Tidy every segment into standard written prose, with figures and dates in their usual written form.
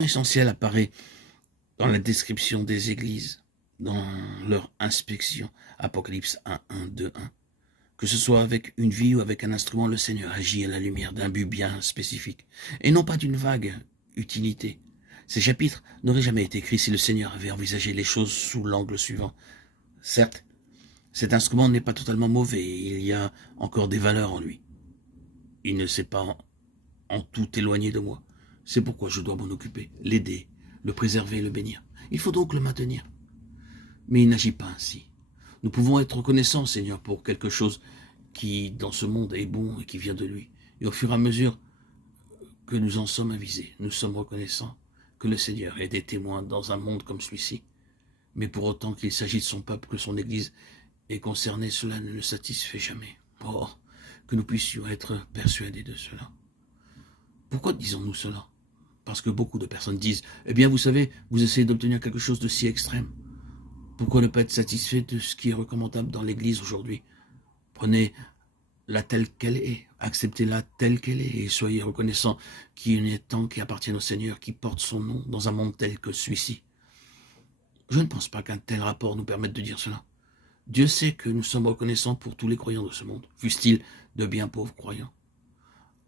Essentiel apparaît dans la description des églises, dans leur inspection, Apocalypse 1, 1, 2, 1. Que ce soit avec une vie ou avec un instrument, le Seigneur agit à la lumière d'un but bien spécifique, et non pas d'une vague utilité. Ces chapitres n'auraient jamais été écrits si le Seigneur avait envisagé les choses sous l'angle suivant. Certes, cet instrument n'est pas totalement mauvais, il y a encore des valeurs en lui. Il ne s'est pas en tout éloigné de moi. C'est pourquoi je dois m'en occuper, l'aider, le préserver, le bénir. Il faut donc le maintenir. Mais il n'agit pas ainsi. Nous pouvons être reconnaissants, Seigneur, pour quelque chose qui, dans ce monde, est bon et qui vient de lui. Et au fur et à mesure que nous en sommes avisés, nous sommes reconnaissants que le Seigneur est des témoins dans un monde comme celui-ci. Mais pour autant qu'il s'agit de son peuple, que son Église est concernée, cela ne le satisfait jamais. Oh, que nous puissions être persuadés de cela. Pourquoi disons-nous cela? Parce que beaucoup de personnes disent, eh bien vous savez, vous essayez d'obtenir quelque chose de si extrême. Pourquoi ne pas être satisfait de ce qui est recommandable dans l'Église aujourd'hui? Prenez-la telle qu'elle est, acceptez-la telle qu'elle est, et soyez reconnaissants qu'il y ait tant qui appartiennent au Seigneur, qui porte son nom dans un monde tel que celui-ci. Je ne pense pas qu'un tel rapport nous permette de dire cela. Dieu sait que nous sommes reconnaissants pour tous les croyants de ce monde, fussent-ils de bien pauvres croyants.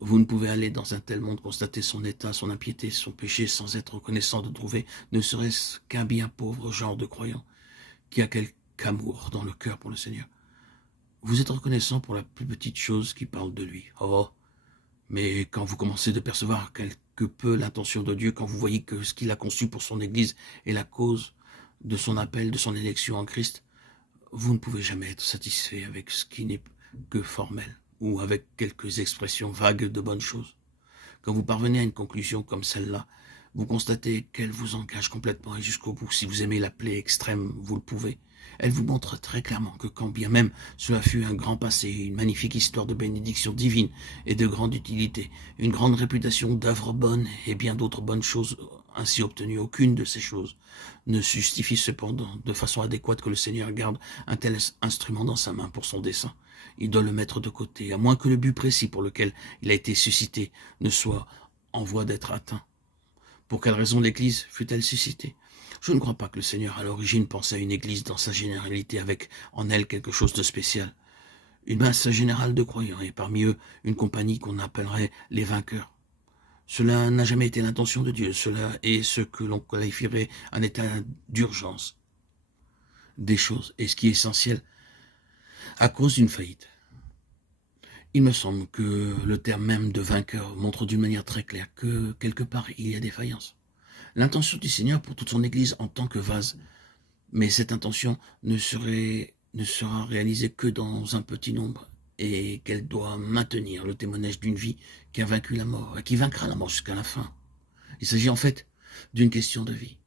Vous ne pouvez aller dans un tel monde constater son état, son impiété, son péché, sans être reconnaissant de trouver ne serait-ce qu'un bien pauvre genre de croyant, qui a quelque amour dans le cœur pour le Seigneur. Vous êtes reconnaissant pour la plus petite chose qui parle de lui. Oh, mais quand vous commencez de percevoir quelque peu l'intention de Dieu, quand vous voyez que ce qu'il a conçu pour son Église est la cause de son appel, de son élection en Christ, vous ne pouvez jamais être satisfait avec ce qui n'est que formel, ou avec quelques expressions vagues de bonnes choses. Quand vous parvenez à une conclusion comme celle-là, vous constatez qu'elle vous engage complètement et jusqu'au bout. Si vous aimez l'appeler extrême, vous le pouvez. Elle vous montre très clairement que quand bien même cela fut un grand passé, une magnifique histoire de bénédiction divine et de grande utilité, une grande réputation d'œuvres bonnes et bien d'autres bonnes choses ainsi obtenues, aucune de ces choses ne justifie cependant de façon adéquate que le Seigneur garde un tel instrument dans sa main pour son dessein. Il doit le mettre de côté, à moins que le but précis pour lequel il a été suscité ne soit en voie d'être atteint. Pour quelle raison l'Église fut-elle suscitée? Je ne crois pas que le Seigneur à l'origine pensait à une Église dans sa généralité avec en elle quelque chose de spécial. Une masse générale de croyants et parmi eux une compagnie qu'on appellerait les vainqueurs. Cela n'a jamais été l'intention de Dieu, cela est ce que l'on qualifierait un état d'urgence des choses et ce qui est essentiel à cause d'une faillite. Il me semble que le terme même de vainqueur montre d'une manière très claire que, quelque part, il y a défaillance. L'intention du Seigneur pour toute son Église en tant que vase, mais cette intention ne sera réalisée que dans un petit nombre, et qu'elle doit maintenir le témoignage d'une vie qui a vaincu la mort, et qui vaincra la mort jusqu'à la fin. Il s'agit en fait d'une question de vie.